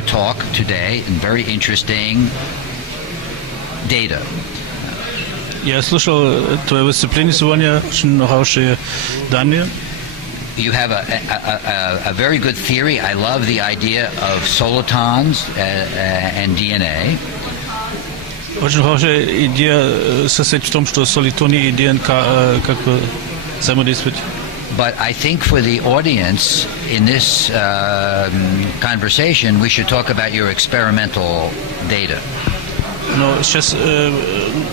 your talk today and very interesting data. Я слушал твое выступление сегодня, очень хорошие данные. You have a very good theory. I love the idea of solitons and DNA. Очень хорошая идея состоит в том, что солитоны и ДНК как бы взаимодействуют. But I think for the audience in this conversation, we should talk about your experimental data. Но сейчас,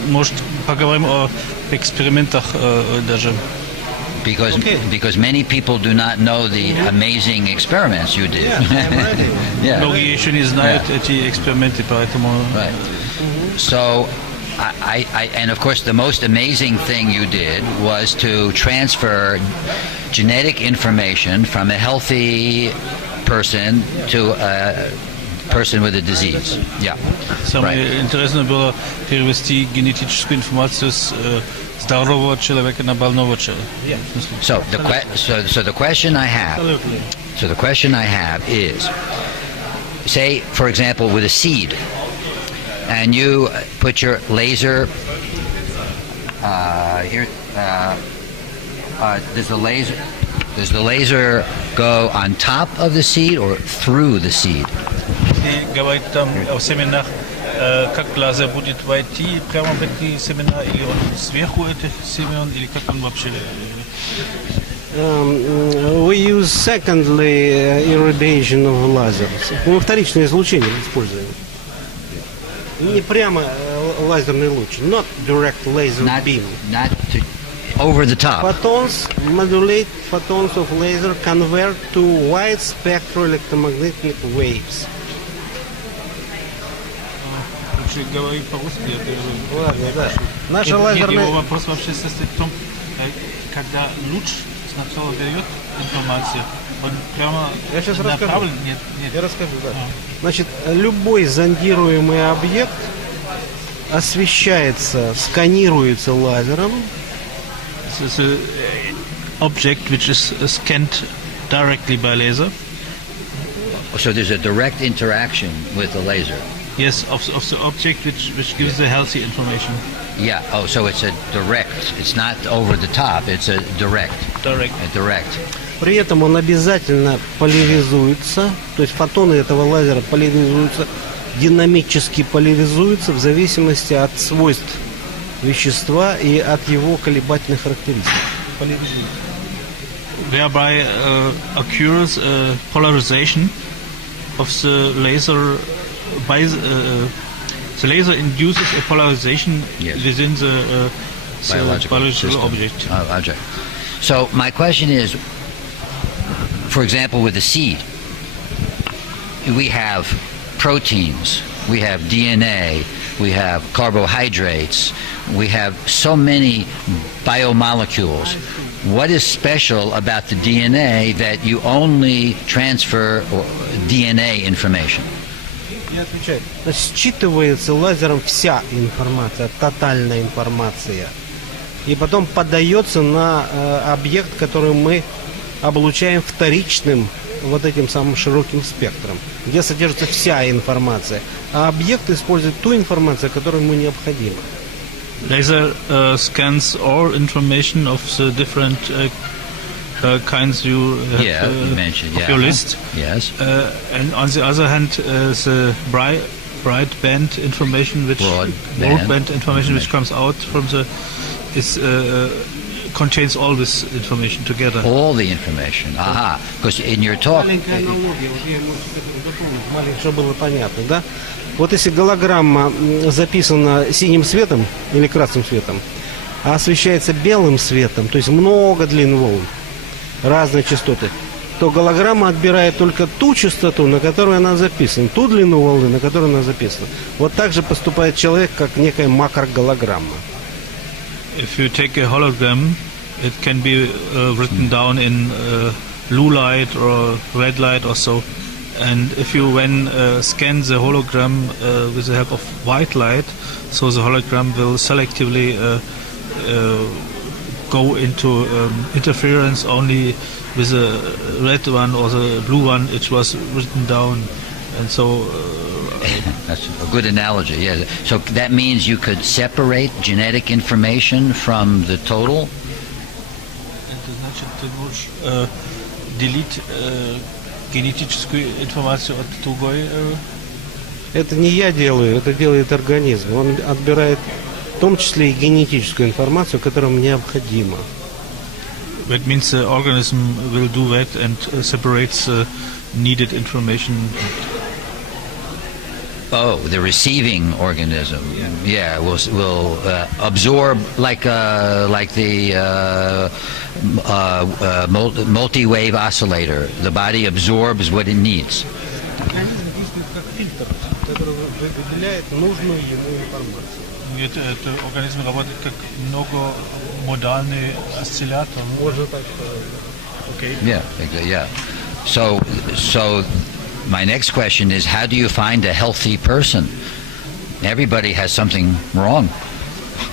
может, поговорим о экспериментах даже. Because many people do not know the amazing experiments you did. Yeah. Многие еще не знают эти эксперименты, поэтому. Right. So, and of course, the most amazing thing you did was to transfer genetic information from a healthy person to a person with a disease. Yeah. Самое интересное было перевести генетическую информацию с здорового человека на больного человека. So the question I have is, say, for example, with a seed, and you put your laser here. Does the laser go on top of the seed or through the seed? Говорит там о семенах, как лазер будет войти прямо в эти семена, или он сверху этих семен, или как он вообще? We use secondly irradiation of lasers. Мы вторичное излучение используем. Не прямо лазерный луч, not direct laser beam. Not over the top. Photons modulate photons of laser convert to wide spectral electromagnetic waves. Говорить по-русски, это... Ладно, да. Наша лазерная... Его вопрос вообще состоит в том, когда луч сначала берет информацию, он прямо я сейчас направлен... расскажу. Нет. Я расскажу, да. Значит, любой зондируемый объект освещается, сканируется лазером. This is an object which is scanned directly by laser. So there's a direct interaction with the laser. Yes, of the object which gives the healthy information. Yeah. Oh, so it's a direct. It's not over the top. It's a direct. Direct. A direct. При этом он обязательно поляризуется, то есть фотоны этого лазера поляризуются, динамически поляризуются в зависимости от свойств вещества и от его колебательных характеристик. Поляризуются. Whereby occurs polarization of the laser. The laser induces a polarization within the biological object. So my question is, for example, with the seed, we have proteins, we have DNA, we have carbohydrates, we have so many biomolecules. What is special about the DNA that you only transfer DNA information? Я отвечаю. Значит, считывается лазером вся информация, тотальная информация. И потом подается на объект, который мы облучаем вторичным вот этим самым широким спектром, где содержится вся информация. А объект использует ту информацию, которая ему необходима. Laser scans all information of the different kinds you have you mentioned, of your list. Yes. And on the other hand, the bright band information, which broadband information which comes out from the contains all this information together. All the information. Aha. Because in your talk. Маленькая аналогия, чтобы было понятно, да? Вот если голограмма записана синим светом или красным светом, а освещается белым светом, то есть много длин волн, разные частоты, то голограмма отбирает только ту частоту, на которую она записана, ту длину волны, на которую она записана. Вот так же поступает человек, как некая макроголограмма. If you take a hologram, it can be written down in blue light or red light or so. And if you scan the hologram with the help of white light, so the hologram will selectively go into interference only with the red one or the blue one, which was written down And so That's a good analogy, yeah. So that means you could separate genetic information from the total? это значит, ты можешь делить генетическую информацию от другой. Это не я делаю, это делает организм. Он отбирает в том числе и генетическую информацию, которая мне необходима. That means the organism will do that and separates needed information. Oh, the receiving organism, yeah, will absorb like the multi-wave oscillator. The body absorbs what it needs. Организм действует как фильтр, который выделяет нужную ему информацию. Это организм работает как многомодальный осциллятор. Можно так сказать. Okay. Yeah. So my next question is, how do you find a healthy person? Everybody has something wrong.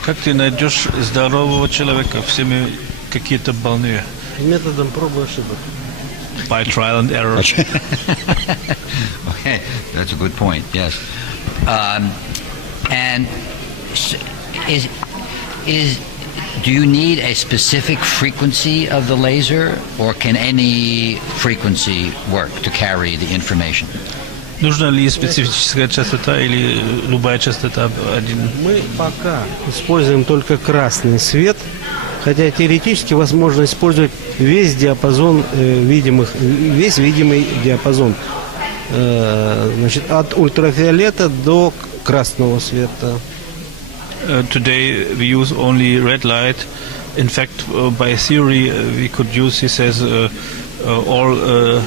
Как ты найдешь здорового человека? Все мы какие-то больные. Методом проб и ошибок. By trial and error. Okay, that's a good point. Yes, and do you need a specific frequency of the laser, or can any frequency work to carry the information? Нужна ли специфическая частота или любая частота один? Мы пока используем только красный свет, хотя теоретически возможно использовать весь диапазон весь видимый диапазон, значит, от ультрафиолета до красного света. Today we use only red light. In fact, by theory, we could use, he says, all the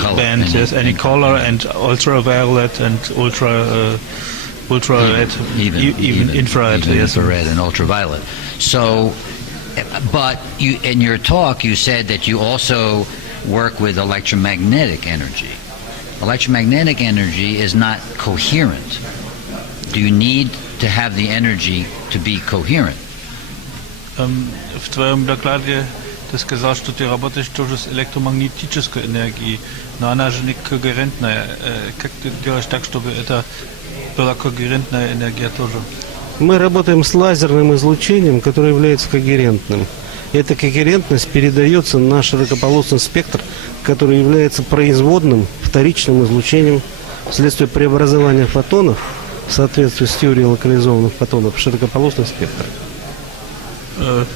color, bands, any color, and ultraviolet and ultra-red, even infrared, even yes. infrared and ultraviolet. So, but you, in your talk, you said that you also work with electromagnetic energy. Electromagnetic energy is not coherent. Do you need to have the energy to be coherent? В твоем докладе ты сказал, что ты работаешь тоже с электромагнетической энергией, но она же не когерентная. Как ты делаешь так, чтобы это была когерентная энергия тоже? Мы работаем с лазерным излучением, которое является когерентным. Эта когерентность передается на широкополосный спектр, который является производным вторичным излучением вследствие преобразования фотонов в соответствии с теорией локализованных фотонов в широкополосный спектр. The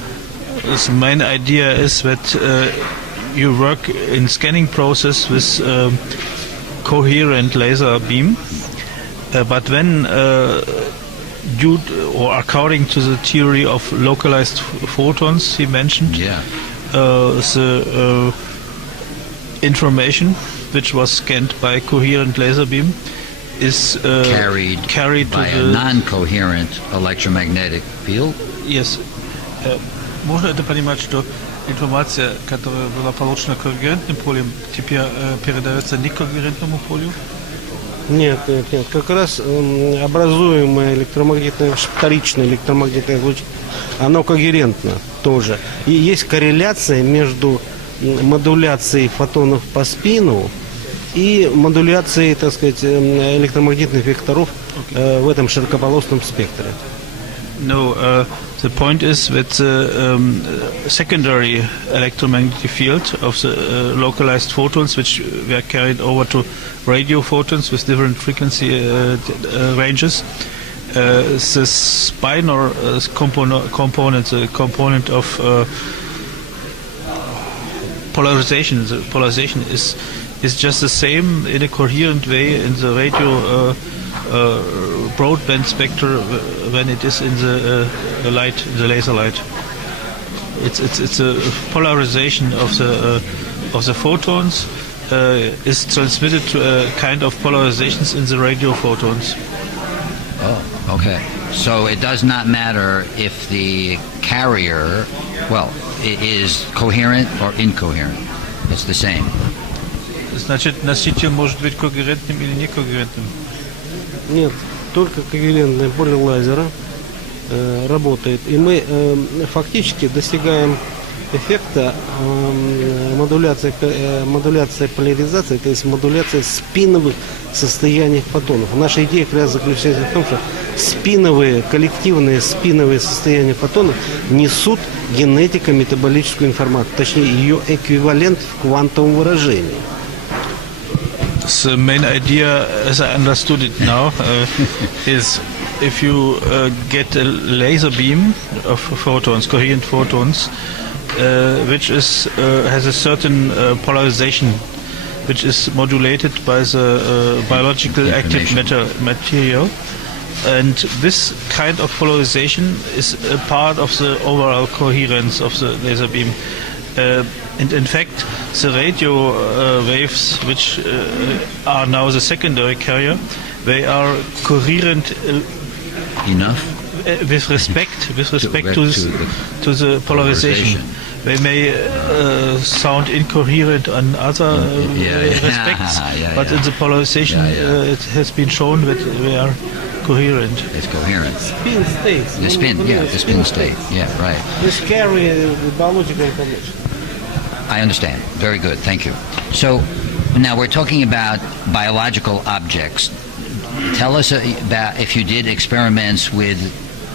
main idea is that you work in scanning process with coherent laser beam, but when due or according to the theory of localized photons he mentioned, the information which was scanned by coherent laser beam is carried by to a non-coherent electromagnetic field. Yes. Можно это понимать, что информация, которая была получена когерентным полем, теперь передается некогерентному полю? Нет. Как раз образуемое вторичное электромагнитное излучение, оно когерентно тоже. И есть корреляция между модуляцией фотонов по спину и модуляцией, так сказать, электромагнитных векторов в этом широкополосном спектре. No, the point is that the secondary electromagnetic field of the localized photons, which were carried over to radio photons with different frequency ranges, the spinor component, the component of polarization. The polarization is just the same in a coherent way in the radio broadband spectrum when it is in the light, the laser light. It's a polarization of the photons is transmitted to a kind of polarizations in the radio photons. Oh, okay. So it does not matter if the carrier, is coherent or incoherent. It's the same. Значит, носитель может быть когерентным или некогерентным? Нет, только когерентное поле лазера работает. И мы фактически достигаем эффекта модуляция поляризации, то есть модуляция спиновых состояний фотонов. Наша идея как раз заключается в том, что коллективные спиновые состояния фотонов несут генетико-метаболическую информацию, точнее ее эквивалент в квантовом выражении. The main idea, as I understood it now, is if you get a laser beam of photons, coherent photons, which has a certain polarization, which is modulated by the biological active material, and this kind of polarization is a part of the overall coherence of the laser beam. And in fact, the radio waves, which are now the secondary carrier, they are coherent enough with respect to the polarization. They may sound incoherent on other respects, but in the polarization, it has been shown that they are coherent. It's coherent. Spin states. The spin state. Yeah, right. This carry biological information. I understand. Very good. Thank you. So now we're talking about biological objects. Tell us about if you did experiments with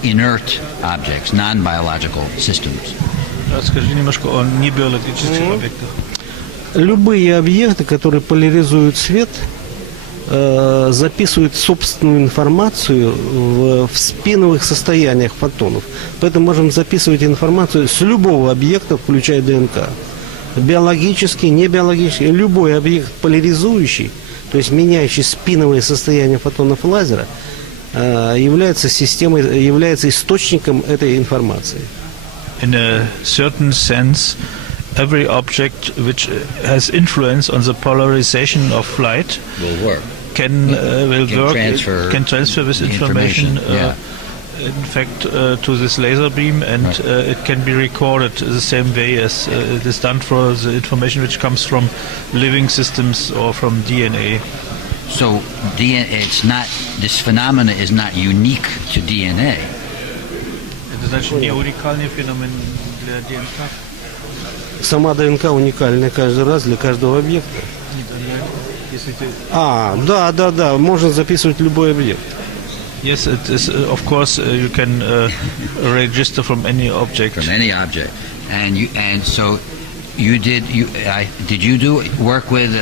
inert objects, non-biological systems. Расскажи немножко о небиологических объектах. Любые объекты, которые поляризуют свет, записывают собственную информацию в спиновых состояниях фотонов. Поэтому можем записывать информацию с любого объекта, включая ДНК. Биологический, небиологический, любой объект поляризующий, то есть меняющий спиновые состояния фотонов лазера, является источником этой информации. In a certain sense, every object which has influence on the polarization of light can transfer this information. In fact, to this laser beam, and it can be recorded the same way as it is done for the information which comes from living systems or from DNA. So this phenomena is not unique to DNA. Это значит не уникальный феномен для ДНК. Сама ДНК уникальна каждый раз для каждого объекта. Да, можно записывать любой объект. Yes, it is. Of course, you can register from any object. From any object, and so you did. Did you do work with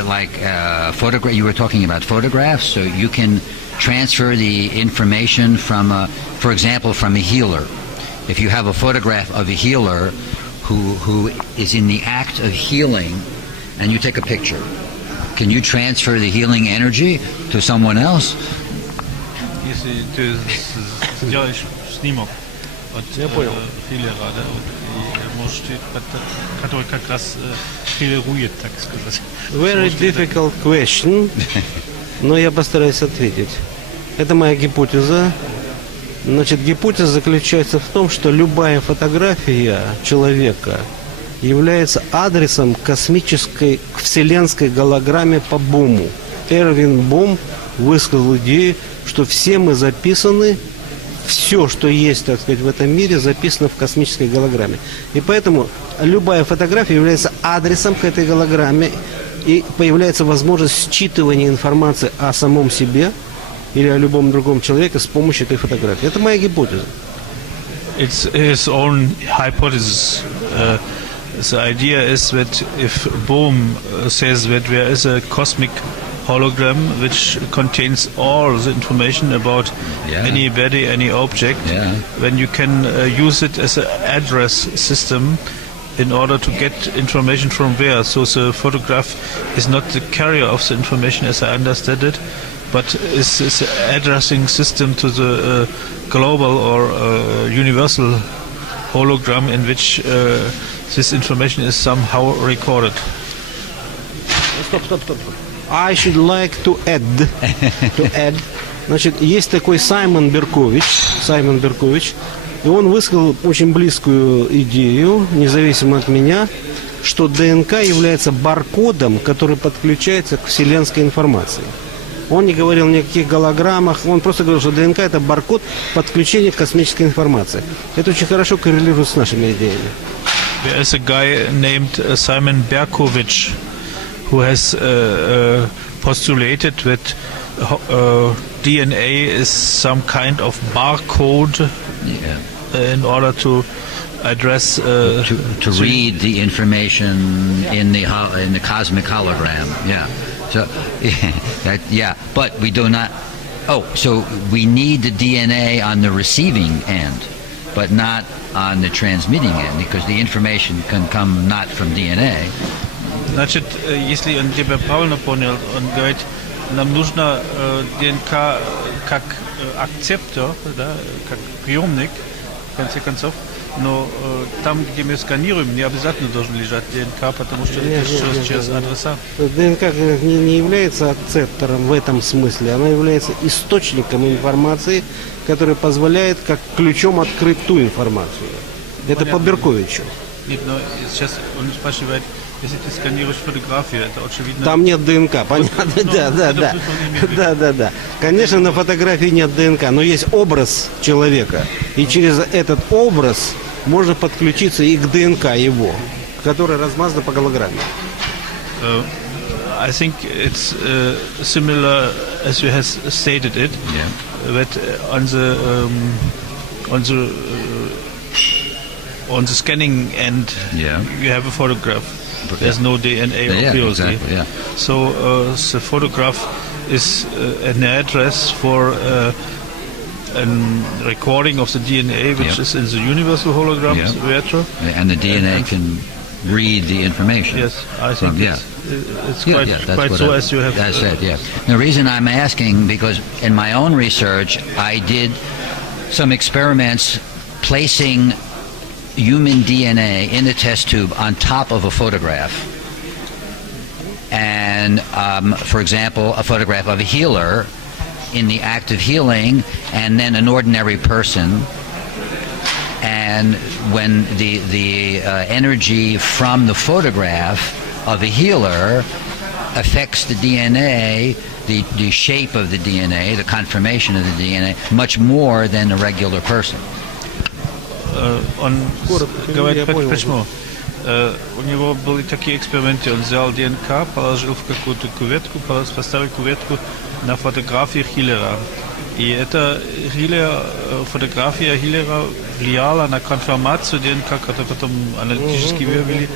photograph? You were talking about photographs, so you can transfer the information from, for example, from a healer. If you have a photograph of a healer who is in the act of healing, and you take a picture, can you transfer the healing energy to someone else? Если ты сделаешь снимок от филера, да, и можешь, который как раз филирует, так сказать. Very difficult question, но я постараюсь ответить. Это моя гипотеза. Значит, гипотеза заключается в том, что любая фотография человека является адресом космической вселенской голограмме по Бому. Эрвин Бом высказал идею, что все мы записаны, все, что есть, так сказать, в этом мире, записано в космической голограмме. И поэтому любая фотография является адресом к этой голограмме, и появляется возможность считывания информации о самом себе или о любом другом человеке с помощью этой фотографии. Это моя гипотеза. It's his own hypothesis. The idea is that if Bohm says that there is a cosmic hologram which contains all the information about anybody, any object, then you can use it as an address system in order to get information from there. So the photograph is not the carrier of the information as I understand it, but is an addressing system to the global or universal hologram in which this information is somehow recorded. Stop. I should like to add. Значит, есть такой Саймон Беркович, и он высказал очень близкую идею, независимо от меня, что ДНК является баркодом, который подключается к вселенской информации. Он не говорил ни о каких голограммах, он просто говорил, что ДНК – это баркод подключения к космической информации. Это очень хорошо коррелирует с нашими идеями. There is a guy named Simon Berkowitz who has postulated that DNA is some kind of barcode in order to address to read the information in the cosmic hologram. Yeah. So but we do not. Oh, so we need the DNA on the receiving end, but not on the transmitting end, because the information can come not from DNA. Значит, если он тебя правильно понял, он говорит, нам нужно ДНК как акцептор, да, как приемник, в конце концов, но там, где мы сканируем, не обязательно должен лежать ДНК, потому что это через адреса. ДНК не является акцептором в этом смысле, она является источником информации, который позволяет как ключом открыть ту информацию. Это по Берковичу. Нет, но сейчас он спрашивает, если ты сканируешь фотографию, это очевидно. Там нет ДНК, понятно? Да. Конечно, на фотографии нет ДНК, но есть образ человека. И через этот образ можно подключиться и к ДНК его, который размазан по голограмме. I think it's similar as you have stated it. That on the scanning end, you have a photograph. There's no DNA, obviously. Exactly, yeah. So the photograph is an address for a recording of the DNA, which is in the universal hologram reactor. And the DNA can read the information. Yes, I think it's quite so as you have said. Yeah. The reason I'm asking, because in my own research, I did some experiments placing human DNA in the test tube on top of a photograph. And, for example, a photograph of a healer in the act of healing, and then an ordinary person. And when the energy from the photograph of a healer affects the DNA, the shape of the DNA, the conformation of the DNA, much more than a regular person. Он говорит, почему? У него были такие эксперименты. Он взял ДНК, положил в какую-то кюветку, поставил кюветку на фотографии Хиллера. И эта фотография Хиллера влияла на конформацию ДНК, которую потом аналитически выявили,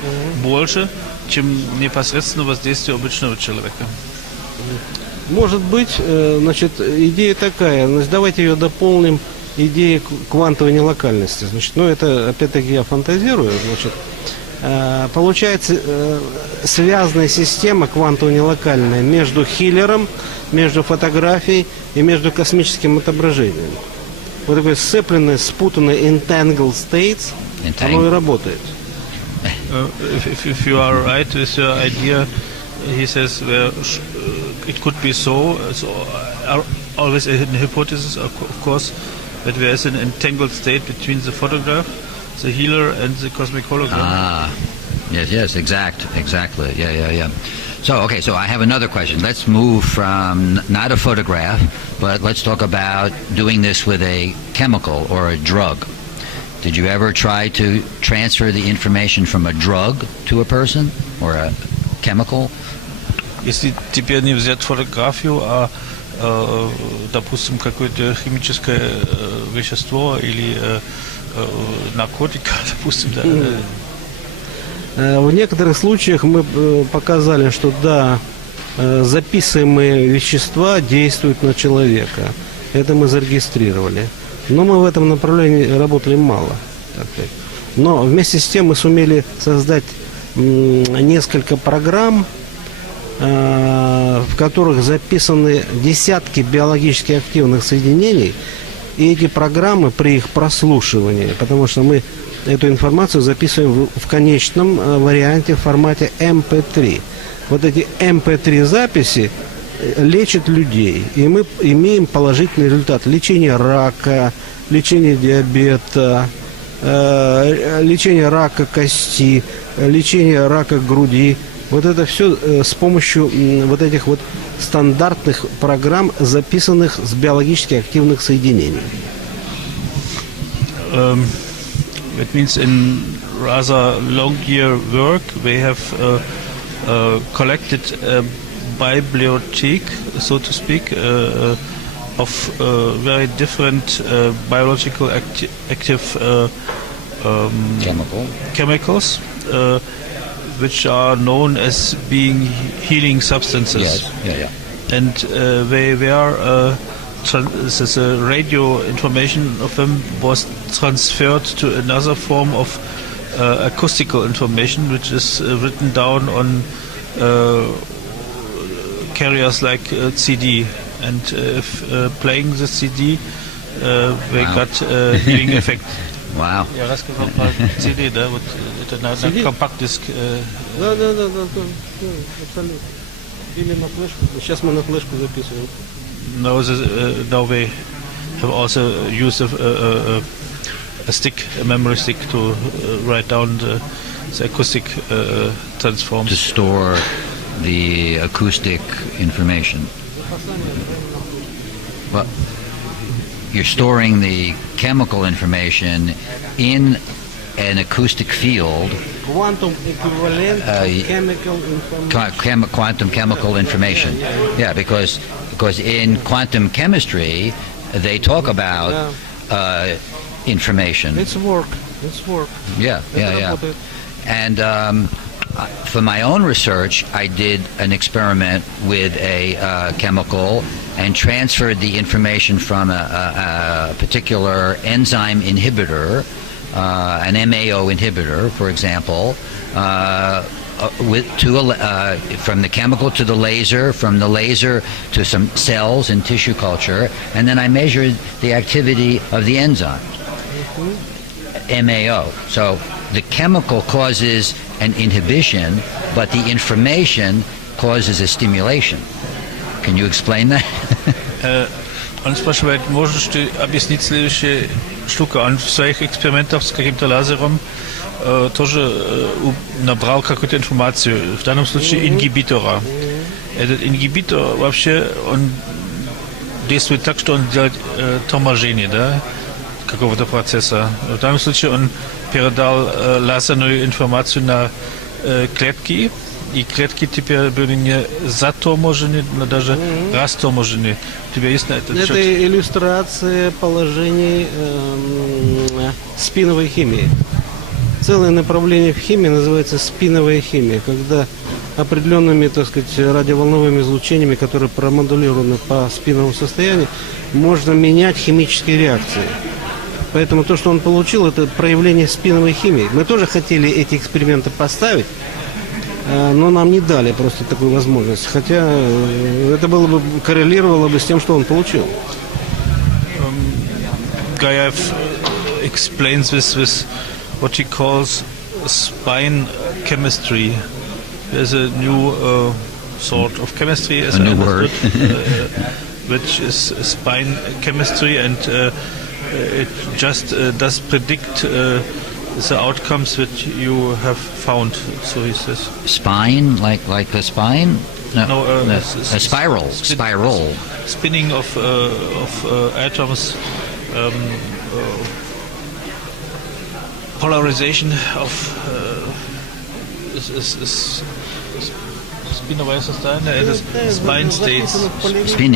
больше, чем непосредственно воздействие обычного человека. Может быть, значит, идея такая, значит, давайте ее дополним идеей квантовой нелокальности. Значит, ну, это, опять-таки, я фантазирую, значит, получается связанная система квантово-нелокальная между хиллером, между фотографией и между космическим отображением. Вот такой сцепленный, спутанный entangled states, оно и работает. If you are right with your idea, he says it could be so. It's always a hypothesis, of course, that there is an entangled state between the photograph, the healer, and the cosmic hologram. Yes, exactly. Yeah. So I have another question. Let's move from not a photograph, but let's talk about doing this with a chemical or a drug. Did you ever try to transfer the information from a drug to a person or a chemical? Если теперь не взять фотографию, а допустим, какое-то химическое вещество или наркотика, допустим, да. В некоторых случаях мы показали, что да, записываемые вещества действуют на человека. Это мы зарегистрировали. Но мы в этом направлении работали мало. Так сказать. Но вместе с тем мы сумели создать несколько программ, в которых записаны десятки биологически активных соединений, и эти программы при их прослушивании, потому что мы эту информацию записываем в конечном варианте в формате MP3. Вот эти MP3 записи лечат людей, и мы имеем положительный результат. Лечение рака, лечение диабета, лечение рака кости, лечение рака груди. Вот это все с помощью вот этих вот стандартных программ, записанных с биологически активных соединений. It means in rather long year work. They have collected a bibliothek, so to speak, of very different biological active chemicals, which are known as being healing substances. Yes. And they were the radio information of them was transferred to another form of acoustical information, which is written down on carriers like CD. And if playing the CD, they got healing effect. Wow. Я рассказал про CD, да, вот это на компакт-диск. Да, абсолютно. Или на флешку. Сейчас мы на флешку записываем. Now they have also used a stick, a memory stick, to write down the acoustic transforms. To store the acoustic information. Well, you're storing the chemical information in an acoustic field. Quantum equivalent chemical information. Quantum chemical information. Yeah, because in quantum chemistry they talk about information. It's work. Yeah. And for my own research, I did an experiment with a chemical and transferred the information from a particular enzyme inhibitor, an MAO inhibitor, for example, from the chemical to the laser, from the laser to some cells in tissue culture, and then I measured the activity of the enzyme, MAO. So the chemical causes an inhibition, but the information causes a stimulation. Can you explain that? Он спрашивает, можешь ты объяснить следующую штуку? Он в своих экспериментах с каким-то лазером тоже набрал какую-то информацию, в данном случае ингибитора. Этот ингибитор вообще, он действует так, что он делает торможение, да, какого-то процесса. В данном случае он передал лазерную информацию на клетки, и клетки теперь были не заторможены, но даже расторможены. У тебя есть на этот счет? Это иллюстрация положений спиновой химии. Целое направление в химии называется спиновая химия, когда определенными, так сказать, радиоволновыми излучениями, которые промодулированы по спиновому состоянию, можно менять химические реакции. Поэтому то, что он получил, это проявление спиновой химии. Мы тоже хотели эти эксперименты поставить, но нам не дали просто такую возможность. Хотя это было бы, коррелировало бы с тем, что он получил. Gariaev explains this with what he calls spine chemistry. There's a new sort of chemistry, as a new word, which is spine chemistry, and it just does predict the outcomes that you have found. So he says. Spine, like a spine? No, a spiral. Spiral. Spinning of atoms. Polarization of spin states. Spin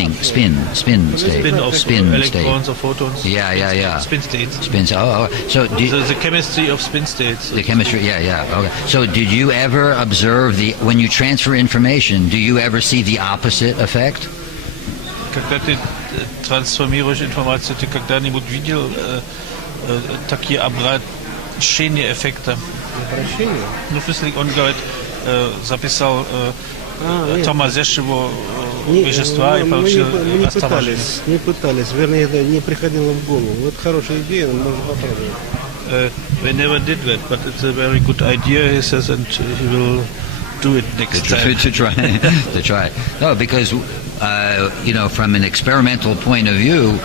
Of electrons or photons. Yeah. Spin states. Spins. Oh. So the chemistry of spin states. The chemistry. Yeah. Okay. So did you ever observe when you transfer information? Do you ever see the opposite effect? Когда ты трансформируешь информацию, ты когда-нибудь видел такие обращения эффекта? Обращение? Ну, в смысле, он говорит, записал тормозящего вещества и получил оставление. Не пытались, вернее, это не приходило в голову. Вот хорошая идея, но можно попробовать. They never did that, but it's a very good idea, he says, and he will do it next time. To try. No, because, from an experimental point of view,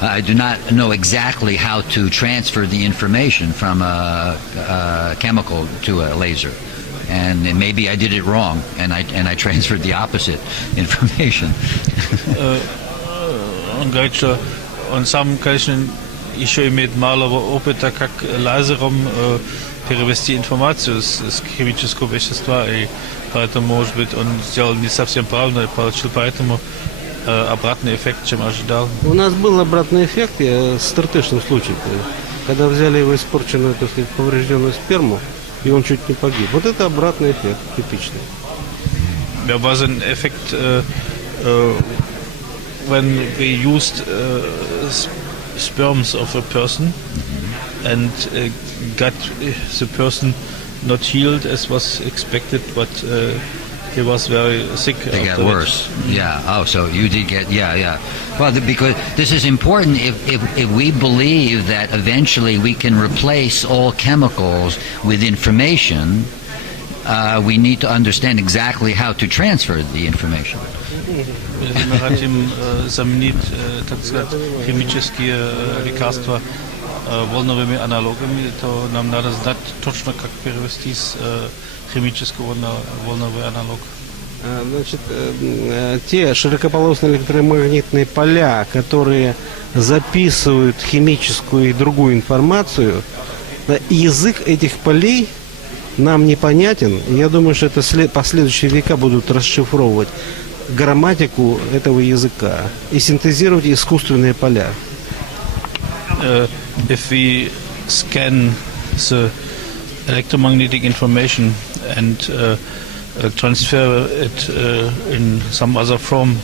I do not know exactly how to transfer the information from a chemical to a laser, and maybe I did it wrong, and I transferred the opposite information. Он говорит, что он сам, конечно, еще имеет мало опыта, как лазером перевести информацию с химического вещества, и поэтому, может быть, он сделал не совсем правильно и получил поэтому обратный эффект, чем ожидал. У нас был обратный эффект с Тыртышным случаем, когда взяли его испорченную, так сказать, поврежденную сперму, и он чуть не погиб. Вот это обратный эффект, типичный. There was an effect when we used sperms of a person and got the person not healed as was expected, but he was very sick. They got worse. Yeah. Oh, so you did get. Yeah. Well, because this is important. If we believe that eventually we can replace all chemicals with information, we need to understand exactly how to transfer the information. Если мы хотим заменить, так сказать, химические лекарства волновыми аналогами, то нам надо знать точно, как перевести с химического на волновый аналог. Значит, те широкополосные электромагнитные поля, которые записывают химическую и другую информацию, язык этих полей нам непонятен. Я думаю, что это последующие века будут расшифровывать грамматику этого языка и синтезировать искусственные поля. If we scan the electromagnetic information and transfer it in some other form,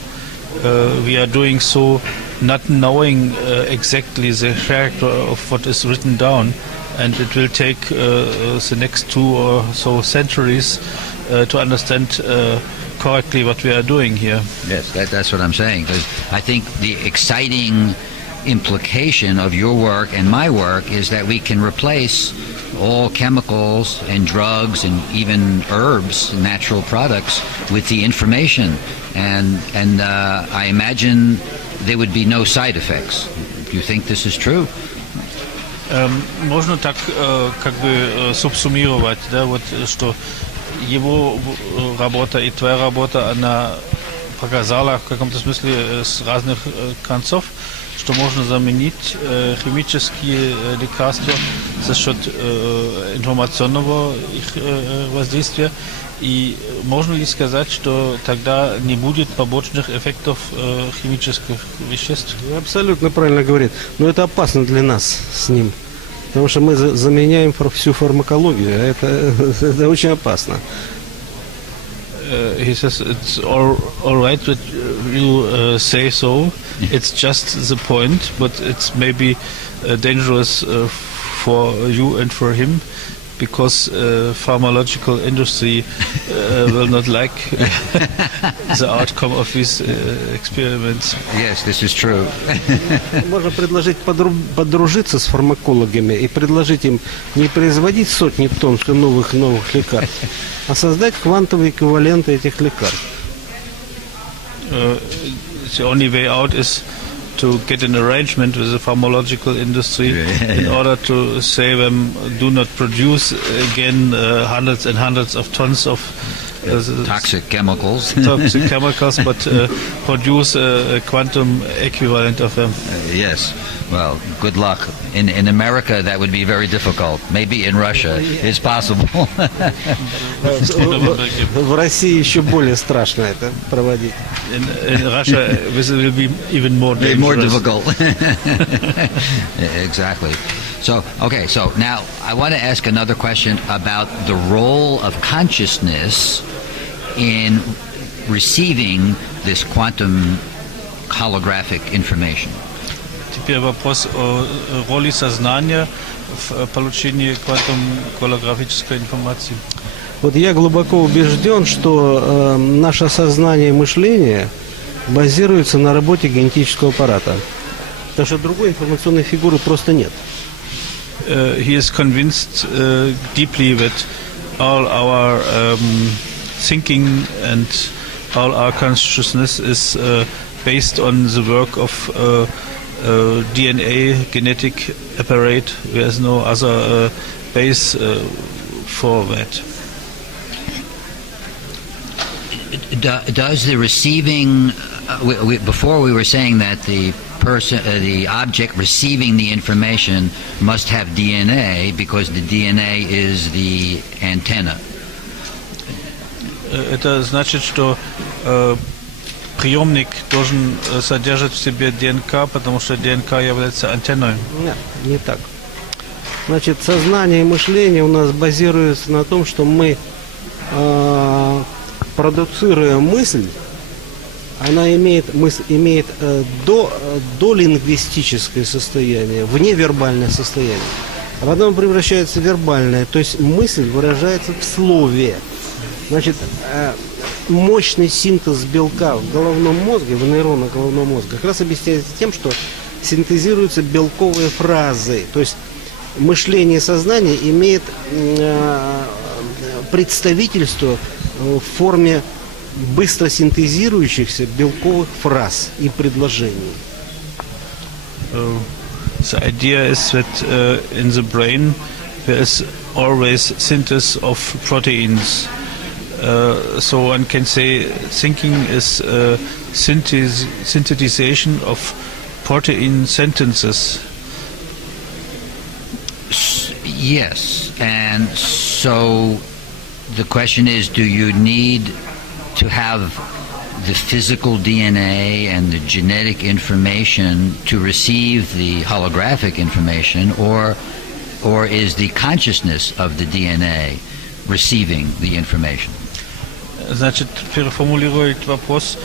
we are doing so not knowing exactly the character of what is written down, and it will take the next 2 or so centuries to understand correctly what we are doing here. Yes, that's what I'm saying, because I think the exciting implication of your work and my work is that we can replace all chemicals and drugs and even herbs, natural products, with the information, and I imagine there would be no side effects. Do you think this is true? Можно так как бы субсуммировать, да, вот что его работа и твоя работа, она показала в каком-то смысле с разных концов, что можно заменить химические лекарства за счет информационного их воздействия. И можно ли сказать, что тогда не будет побочных эффектов химических веществ? Абсолютно правильно говорит. Но это опасно для нас с ним. Потому что мы заменяем всю фармакологию. Это очень опасно. He says it's all right that you say so. It's just the point, but it's maybe dangerous for you and for him, because pharmacological industry will not like the outcome of these experiments. Yes, this is true. Можно предложить подружиться с фармакологами и предложить им не производить сотни тонн новых лекарств, а создать квантовые эквиваленты этих лекарств. The only way out is to get an arrangement with the pharmacological industry in order to say them do not produce again hundreds and hundreds of tons of toxic chemicals. But produce a quantum equivalent of them. Yes. Well, good luck. In America, that would be very difficult. Maybe in Russia, it's possible. В России еще более страшно это проводить. In Russia, this will be even more dangerous. More difficult. Exactly. So now I want to ask another question about the role of consciousness in receiving this quantum holographic information. Теперь вопрос о роли сознания в получении квантум-голографической информации. Вот я глубоко убежден, что наше сознание и мышление базируется на работе генетического аппарата. Потому что другой информационной фигуры просто нет. He is convinced deeply that all our thinking and all our consciousness is based on the work of DNA genetic apparat. There is no other base for that. Does the receiving before we were saying that the the object receiving the information must have DNA because the DNA is the antenna. Это значит, что приемник должен содержать в себе ДНК, потому что ДНК является антенной. Нет, не так. Значит, сознание и мышление у нас базируется на том, что мы продуцируя мысль, она имеет долингвистическое состояние, вневербальное состояние. А потом превращается в вербальное, то есть мысль выражается в слове. Значит, мощный синтез белка в головном мозге, в нейронах головного мозга, как раз объясняется тем, что синтезируются белковые фразы. То есть мышление и сознание имеет представительство в форме быстро синтезирующихся белковых фраз и предложений. The idea is that in the brain there is always synthesis of proteins. So one can say thinking is synthesization of protein sentences. Yes, and so the question is, do you need to have the physical DNA and the genetic information to receive the holographic information, or is the consciousness of the DNA receiving the information? Значит, переформулировать вопрос,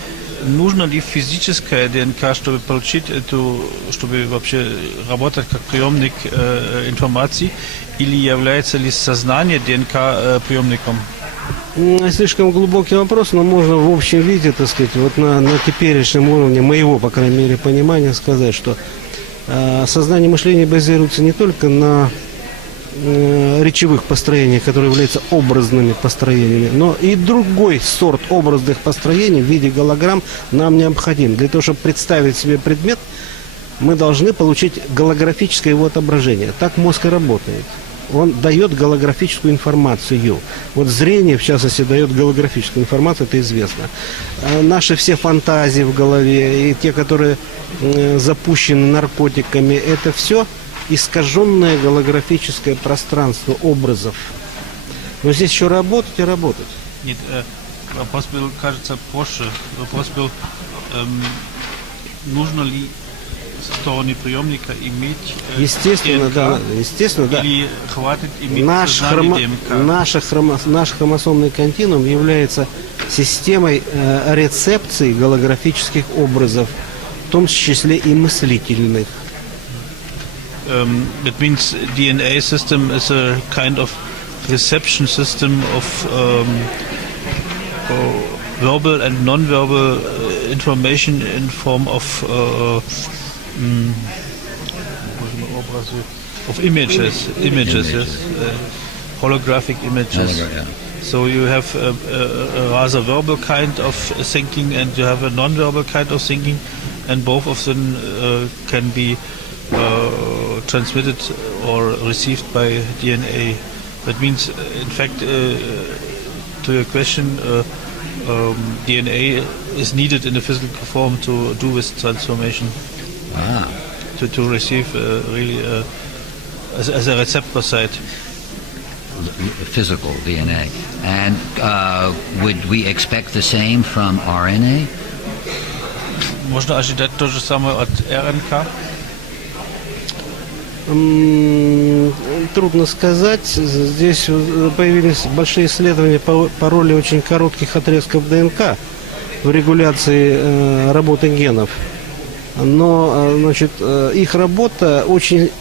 нужно ли физическая ДНК, чтобы получить эту, чтобы вообще работать как приемник информации, или является ли сознание ДНК приемником? Слишком глубокий вопрос, но можно в общем виде, так сказать, вот на теперешнем уровне моего, по крайней мере, понимания сказать, что сознание и мышление базируется не только на речевых построениях, которые являются образными построениями, но и другой сорт образных построений в виде голограмм нам необходим. Для того, чтобы представить себе предмет, мы должны получить голографическое его отображение. Так мозг и работает. Он дает голографическую информацию. Вот зрение, в частности, дает голографическую информацию, это известно. Наши все фантазии в голове, и те, которые запущены наркотиками, это все искаженное голографическое пространство образов. Но здесь еще работать и работать. Нет, вопрос был, кажется, позже. Вопрос был, нужно ли со стороны приемника иметь естественно, ДНК, да, естественно, да. Или хватит иметь сознание ДНК? Наш хромосомный континуум является системой рецепции голографических образов, в том числе и мыслительных. That means DNA system is a kind of reception system of verbal and non-verbal information in form of images, yes, holographic images. So you have a rather verbal kind of thinking and you have a non-verbal kind of thinking, and both of them can be transmitted or received by DNA. That means, in fact, to your question, DNA is needed in a physical form to do this transformation. To receive really as a receptor site. Physical DNA. And would we expect the same from RNA? Можно ожидать то же самое от РНК? Трудно сказать. Здесь появились большие исследования по роли очень коротких отрезков ДНК в регуляции работы генов. Но, значит, их работа очень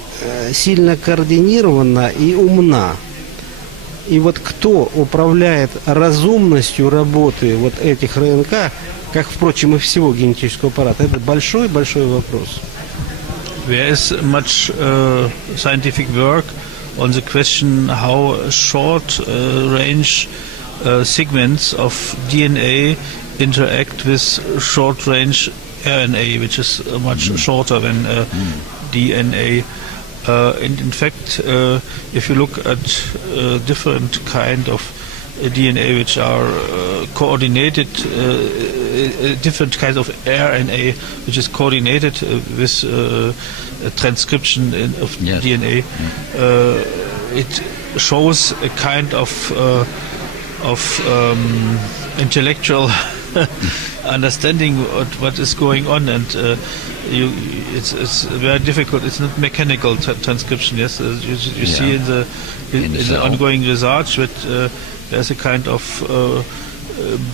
сильно координирована и умна. И вот кто управляет разумностью работы вот этих РНК, как, впрочем, и всего генетического аппарата, это большой-большой вопрос. There is much scientific work on the question how short range segments of DNA interact with short range RNA, which is much shorter than DNA. And in fact, if you look at different kind of DNA which are coordinated, different kinds of RNA which is coordinated with transcription of Yes. DNA. It shows a kind of intellectual understanding of what is going on, and it's very difficult. It's not mechanical transcription. Yes, you see in the ongoing research that there's a kind of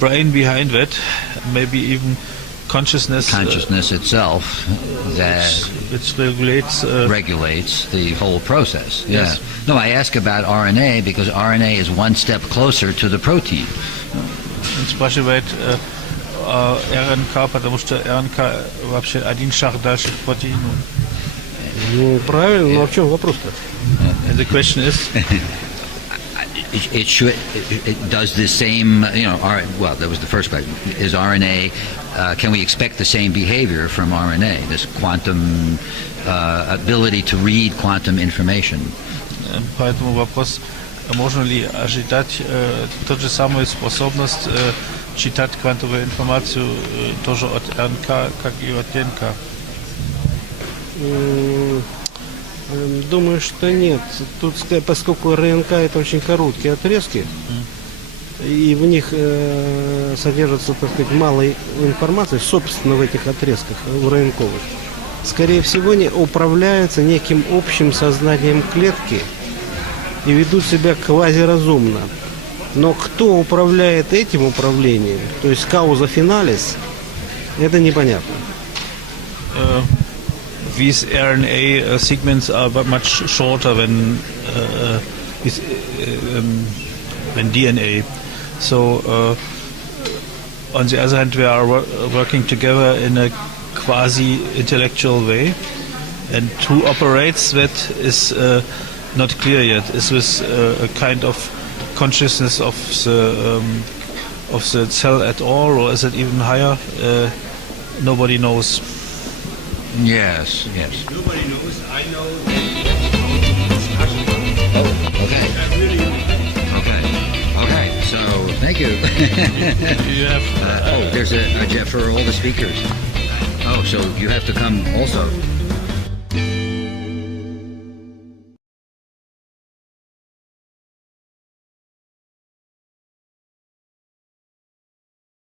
brain behind that, maybe even consciousness. Consciousness itself that which regulates the whole process. Yes. Yeah. No, I ask about RNA because RNA is one step closer to the protein. Спрашивает РНК, потому что РНК вообще один шаг дальше к протеину. Ну, правильно, но в чем вопрос-то? And the question is, it does the same, well, that was the first question. Is RNA, can we expect the same behavior from RNA, this quantum ability to read quantum information? поэтому вопрос, можно ли ожидать тот же самую способность читать квантовую информацию тоже от РНК, как и от ДНК? Думаю, что нет. Тут, поскольку РНК это очень короткие отрезки, и в них содержится, так сказать, мало информации, собственно, в этих отрезках, в РНКовых, скорее всего, они управляются неким общим сознанием клетки и ведут себя квазиразумно. Но кто управляет этим управлением, то есть кауза финалис, это непонятно. These RNA segments are much shorter than DNA. So, on the other hand, we are working together in a quasi-intellectual way, and who operates that is not clear yet. Is this a kind of consciousness of the cell at all, or is it even higher? Nobody knows. Yes. Nobody knows. I know. Oh, okay. Okay. So, thank you. You have, there's a jet for all the speakers. Oh, so you have to come also.